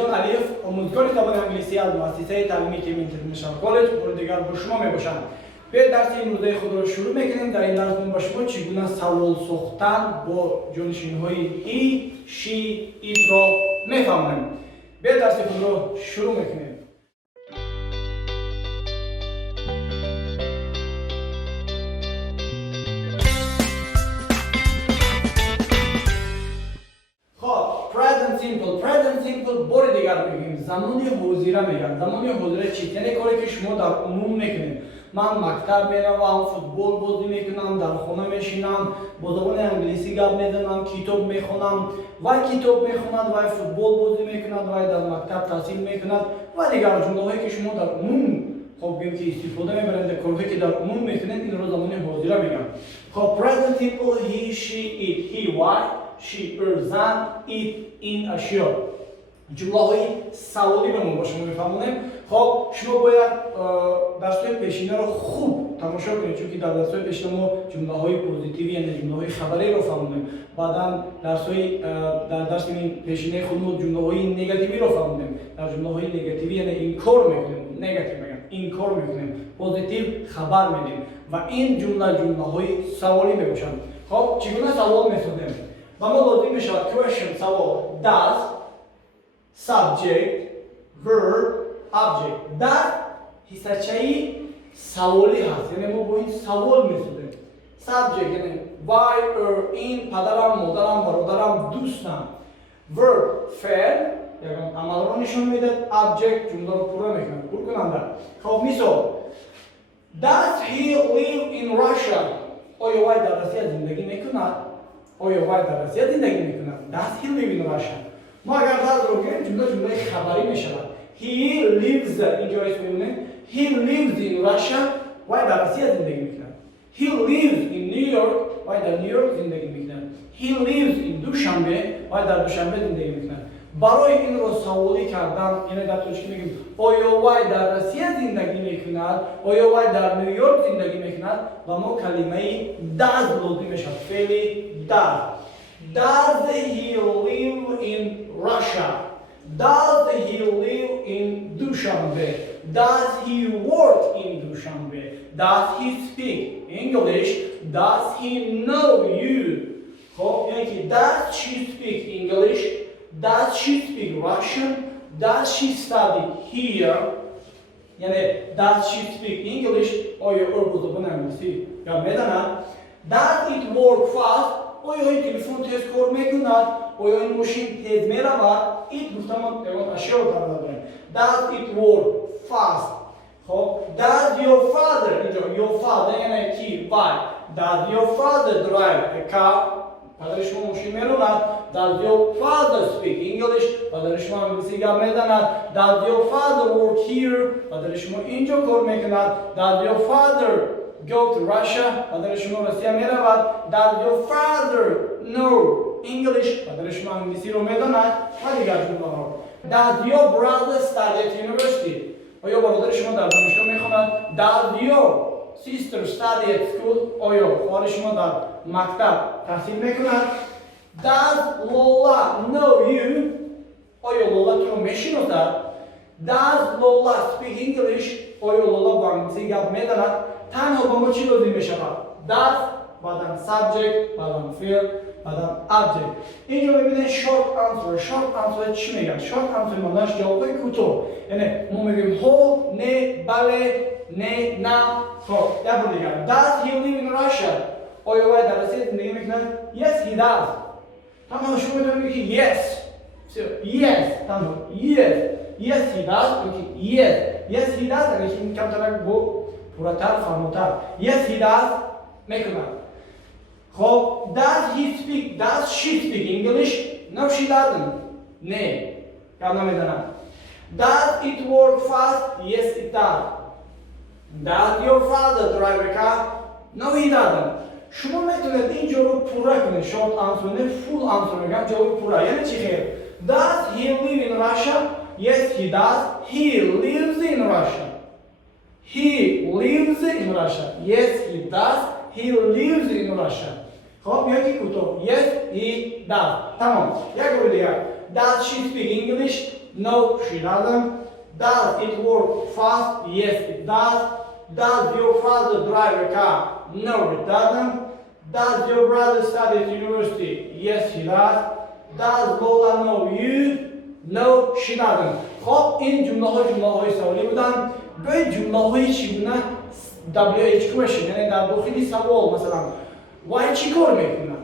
رضوان علیف آموزگار زبان انگلیسی از مؤسسه تعلیمی کیم اینترنشنال کالج مورد دیگر با شما میباشم. به درس این روزه خود را شروع میکنیم. در این درس با شما چگونه سوال ساختن با جانشین‌های ای، شی، ایت را میفهمیم. به درس خود را شروع میکنیم. present simple بار دیگر میگیم زمانی حاضر میگن. زمانی حاضر چی؟ یعنی کاری که شما در عموم میکنید. من مکتب میروم، فوتبال بازی میکنم، در خانه میشینم، با زبان انگلیسی گپ میزنم، کتاب میخونم، وای کتاب میخوند، وای فوتبال بازی میکند، وای در مکتب تحصیل میکند و دیگر جمله‌هایی که شما در عموم خب بگیم که استفاده میبرند، کارهایی که در عموم میکنید این رو زمانی حاضر میگن. خب present simple he, she, it. he why, she her زن، it این اشیا. جمله‌های سوالی رو با شما میفهمونیم. خب شما باید درس‌های پیشینه رو خوب تماشا کنید، چون که در درس‌های پیشینه ما جمله‌های پوزیتیوی یعنی جمله‌های خبری رو فهمیدیم. بعداً در درس پیشینه خود ما جمله‌های نگاتیوی رو فهمیدیم. در جمله‌های نگاتیوی یعنی اینکار می‌کنیم، نگاتیو میگن، اینکار می‌کنیم، پوزیتیو خبر میدیم و این جمله‌های سوالی میباشند. خب چگونه سوال می‌سازیم؟ و ما لازم میشه question سوال does subject verb object در حیثیت سوالی هست، یعنی ما با این سوال میسازیم. subject یعنی why or این پدرم، مادرم، برادرم، دوستم. verb فعل یعنی عمل رو نشون میده. object جمله رو پورا میکنه، پر کننده. خب مثال does he live in Russia؟ آیا وای در روسیه زندگی میکند؟ آیا وای در روسیه زندگی میکند؟ does he live in Russia؟ ما اگر فرض رو کنیم جمله خبری میشود. he lives اینجا اسم میمونه. he lives in Russia وای در روسیه زندگی میکند. he lives in New York وای در نیویورک زندگی میکند. he lives in دوشنبه وای در دوشنبه زندگی میکند. برای این رو سوالی کردن یعنی در توش میگیم آیا وای در روسیه زندگی میکند؟ آیا وای در نیویورک زندگی میکند؟ و ما کلمه does لازم میشود. فعل does. Does he live in Russia? Does he live in Dushanbe? Does he work in Dushanbe? Does he speak English? Does he know you? خب یعنی که does she speak English? Does she speak Russian? Does she study here? یعنی does she speak English? آیا او با زبان انگلیسی یا میداند؟ Does it work fast? آیا این تلفن تیز کار میکند؟ آیا این ماشین تیز میرود؟ این گفتم اشیا رو دارم. Does it work fast? خب does your father اینجا your father یعنی کی؟ وای. Does your father drive a car؟ پدر شما ماشین میراند. Does your father speak English؟ پدر شما انگلیسی گپ میزند. Does your father work here؟ پدر شما اینجا کار میکند. Does your father go to Russia؟ پدر شما روسیه میرود. Does your father know English؟ پدر شما انگلیسی رو میداند و دیگر جمله‌ها. Does your brother study at university؟ آیا برادر شما در دانشگاه میخواند؟ Does your sister study at school؟ آیا خواهر شما در مکتب تحصیل میکند؟ Does Lola know you؟ آیا لولا تو رو میشناسد؟ Does Lola speak English؟ آیا لولا با انگلیسی گپ میزند؟ تنها با ما چی لازم میشود؟ does بعداً subject بعداً فعل بعداً object. اینجا ببینید short answer چی میگن؟ short answer معنیش جوابای کوتاه. یعنی ما میگیم هو، نه، بله، نه، نه. خب یا بار دیگر does he live in Russia؟ آیا وای در روسیه زندگی میکند؟ yes he does. تمام شما میتونید بگید yes. yes تمام yes he does. yes he does. یعنی این کمتر با پورتر فهمتر. yes he does میکند. خب does she speak English؟ no she doesn't. نه کار نمیدانم. does it work fast؟ yes it does. does your father drive a car؟ no he doesn't. شما میتونید اینجا رو پورا کنید. short answer نه full answer میگم جواب پورا. یعنی چی خیر؟ does he live in Russia؟ yes he does. he lives in Russia. he lives in Russia. yes he does. he lives in Russia. خب یکی کوتاه yes he does. تمام. یک بار دیگه does she speak English؟ No, she doesn't. Does it work fast? Yes, it does. Does your father drive a car? No, it doesn't. Does your brother study at university? Yes, he does. Does Lola know you? No, she doesn't. خب این جمله سوالی بودن. به جمله چی بودن؟ WH question، یعنی در داخل سوال. مثلا why چی کار میکنن؟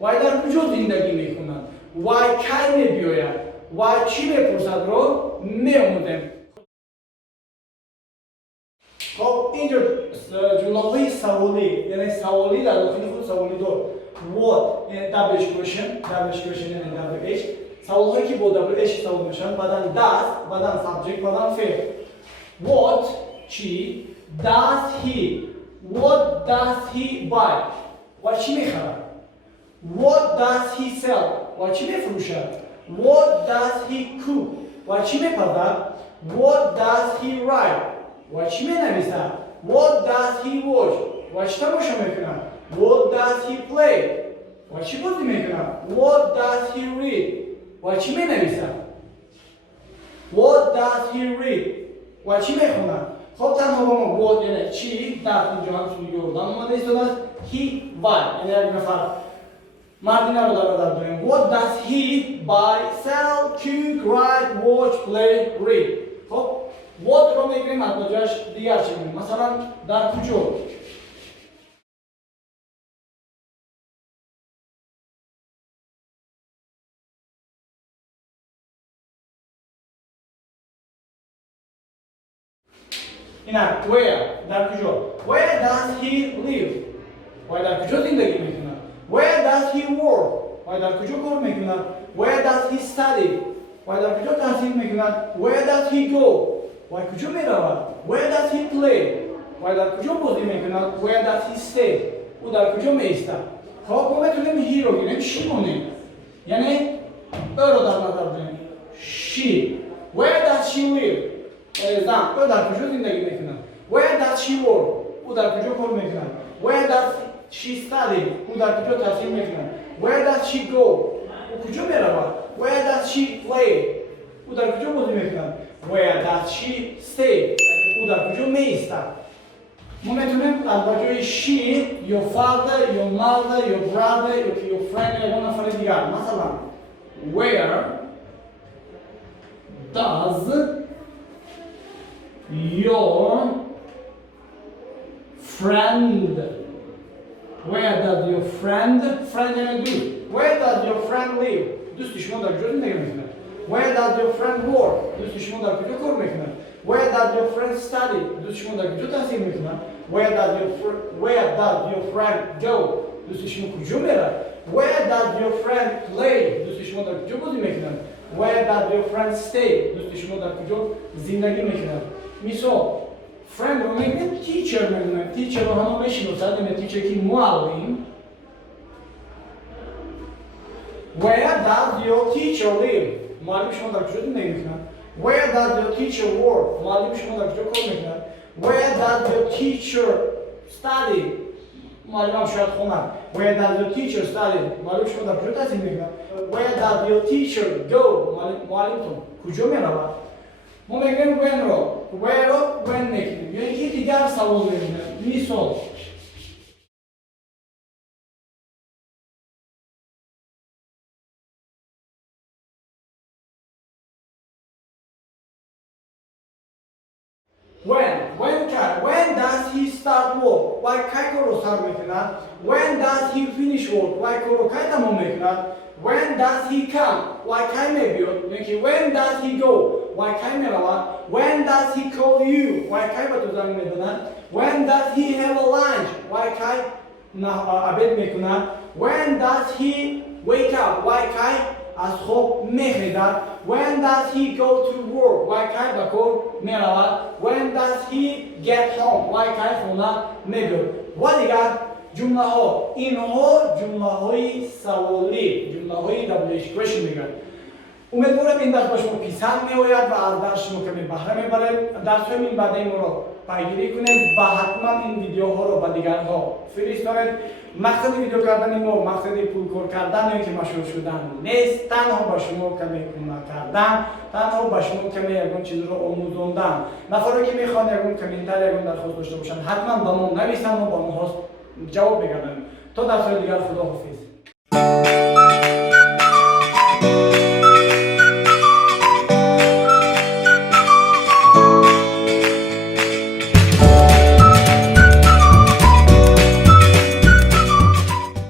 why در کجا زندگی میکنن؟ why کی میبیاید؟ why چی میپرسد رو میمودیم. خب اینجا جمله سوالی، یعنی سوالی در داخل خود سوالی دار. what یعنی WH question یعنی WH. سوال هایی که با WH سوال میشن، بعدن does، بعدن subject، بعدن فعل. what چی؟ does he؟ what does he buy؟ و چی میخرد؟ what does he sell؟ و چی میفروشد؟ what does he cook؟ و چی میپزد؟ what does he write؟ و چی مینویسد؟ what does he watch؟ و چی تماشا میکند؟ what does he play؟ و چی بازی میکند؟ what does he read؟ و چی مینویسد؟ what does he read؟ و چی میخواند؟ خب تنها با ما what یعنی چی در اینجا هم سوی یوردن اومده ایستاده است. he buy یعنی یک نفر مردینه رو در نظر داریم. what does he buy sell cook write watch play read؟ خب what رو میگیم از جاش دیگر چی میگیم؟ مثلا در کجا؟ اینا where در کجا؟ where does he live؟ و در کجا زندگی میکنه؟ where does he work؟ و در کجا کار میکنه؟ where does he study؟ و در کجا تحصیل میکنه؟ where does he go؟ و کجا میرود؟ where does he play؟ و در کجا بازی میکنه؟ where does he stay؟ او در کجا میایستد؟ خب ما میتونیم he رو بگیریم she مونیم، یعنی او رو در نظر بگیریم she. where does she live؟ زن او در کجا زندگی میکنه؟ where does she work؟ او در کجا کار میکنه؟ where does she study؟ او در کجا تحصیل میکنه؟ where does she go؟ او کجا میرود؟ where does she play؟ او در کجا بازی میکنه؟ where does she stay؟ او در کجا میایستد؟ ما میتونیم از وجه she your father your mother your brother your friend یا نفر دیگر. مثلا where does your friend یعنی دوست. where does your friend live؟ دوست شما در کجا زندگی میکنه؟ where does your friend work؟ دوست شما در کجا کار میکنه؟ where does your friend study؟ دوست شما در کجا تحصیل میکنه؟ where does your friend go؟ دوست شما کجا میره؟ where does your friend play؟ دوست شما در کجا بازی میکنه؟ where does your friend stay؟ دوست شما در کجا زندگی میکنه؟ مثال friend رو میگیم teacher میگیم. teacher رو همه میشناسند، یعنی teacher که معلم. where does your teacher live؟ معلم شما در کجا زندگی میکنه؟ where does your teacher work؟ معلم شما در کجا کار میکنه؟ where does your teacher study؟ معلم هم شاید خوند. where does your teacher study؟ معلم شما در کجا تحصیل میکنه؟ where does your teacher go؟ معلمتون کجا میرود؟ ما میگیم when رو where رو when میکنیم، یعنی که دیگر سوال میکنیم. مثال when does he start work؟ وای کی کار رو start میکنه؟ when does he finish work؟ وای کار رو کی تمام میکنه؟ when does he come؟ وای کی میبیاد؟ یعنی when does he go؟ وای کی میرود؟ when does he call you؟ وای کی به تو زنگ میزنه؟ when does he have a lunch؟ وای کی عبد میکنه؟ when does he wake up؟ وای کی از خواب میخیزد؟ when does he go to work؟ وای کی به کار میرود؟ when does he get home؟ وای کی خونه میگرد؟ و دیگر جمله ها، اینها جمله های سوالی، جمله های WH question میگن. امیدوارم این درس به شما پسند میآید و از درس شما کمی بهره میبرید. درس‌های این بعدی ما را پیگیری کنید و حتما این ویدیوها رو به دیگرها فرستانید. مقصد ویدیو کردن ما مقصد پول کار کردن که مشهور شدن نیست، تنها به شما کمی کمک کردن، تنها به شما کمی یگان چیز رو آموزاندن. نفری که میخوان یگان کامنتر یگان درخواست داشته باشن حتما به ما نویسن و با ما جواب بگردن. تا درس‌های دیگر خداحافظ.